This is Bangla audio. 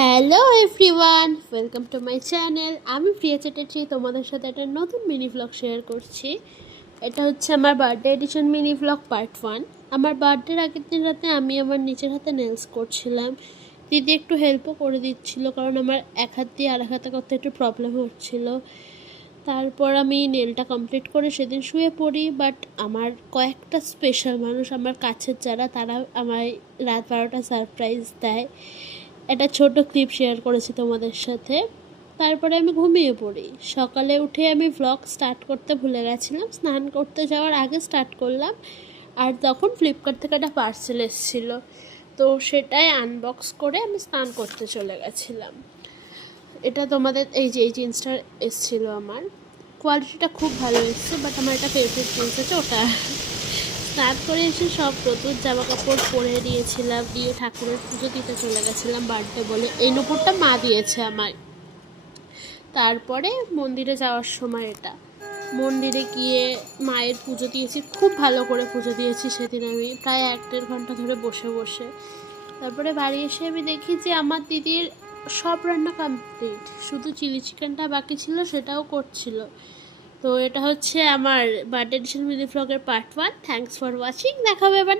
Hello everyone, welcome to my channel. আমি প্রিয়া চ্যাটার্জি তোমাদের সাথে একটা নতুন মিনি ভ্লগ শেয়ার করছি। এটা হচ্ছে আমার birthday edition mini vlog part 1। আমার বার্থডের আগের দিন রাতে আমি আমার নিজের হাতে নেলস করছিলাম। দিদি একটু হেল্পও করে দিচ্ছিল, কারণ আমার এক হাত দিয়ে আর এক হাতে করতে একটু প্রবলেম হচ্ছিলো। তারপর আমি নেলটা কমপ্লিট করে সেদিন শুয়ে পড়ি। বাট আমার কয়েকটা স্পেশাল মানুষ, আমার কাছের যারা, তারা আমায় রাত 12টা সারপ্রাইজ দেয়। একটা ছোট ক্লিপ শেয়ার করেছি তোমাদের সাথে। তারপরে আমি ঘুমিয়ে পড়ি। সকালে উঠে আমি ভ্লগ স্টার্ট করতে ভুলে গেছিলাম, স্নান করতে যাওয়ার আগে স্টার্ট করলাম। আর তখন ফ্লিপকার্ট থেকে একটা পার্সেল এসেছিলো, তো সেটাই আনবক্স করে আমি স্নান করতে চলে গেছিলাম। এটা তোমাদের এই জিন্সটা এসেছিলো, আমার কোয়ালিটিটা খুব ভালো এসছে, বাট আমার একটা ফেভারিট জিন্স আছে ওটা। স্নান করে এসে সব নতুন জামা কাপড় পরে নিয়েছিলাম, দিয়ে ঠাকুরের পুজো দিতে চলে গেছিলাম বার্থডে বলে। এই নুপুরটা মা দিয়েছে আমায়। তারপরে মন্দিরে যাওয়ার সময় এটা মন্দিরে গিয়ে মায়ের পুজো দিয়েছি, খুব ভালো করে পুজো দিয়েছি সেদিন আমি, প্রায় 1-1.5 ঘন্টা ধরে বসে বসে। তারপরে বাড়ি এসে আমি দেখি যে আমার দিদির সব রান্না কমপ্লিট, শুধু চিলি চিকেনটা বাকি ছিল, সেটাও করছিল। তো এটা হচ্ছে আমার বার্থডে এডিশন মিনি ভ্লগের পার্ট 1। Thanks for watching. দেখা হবে এবার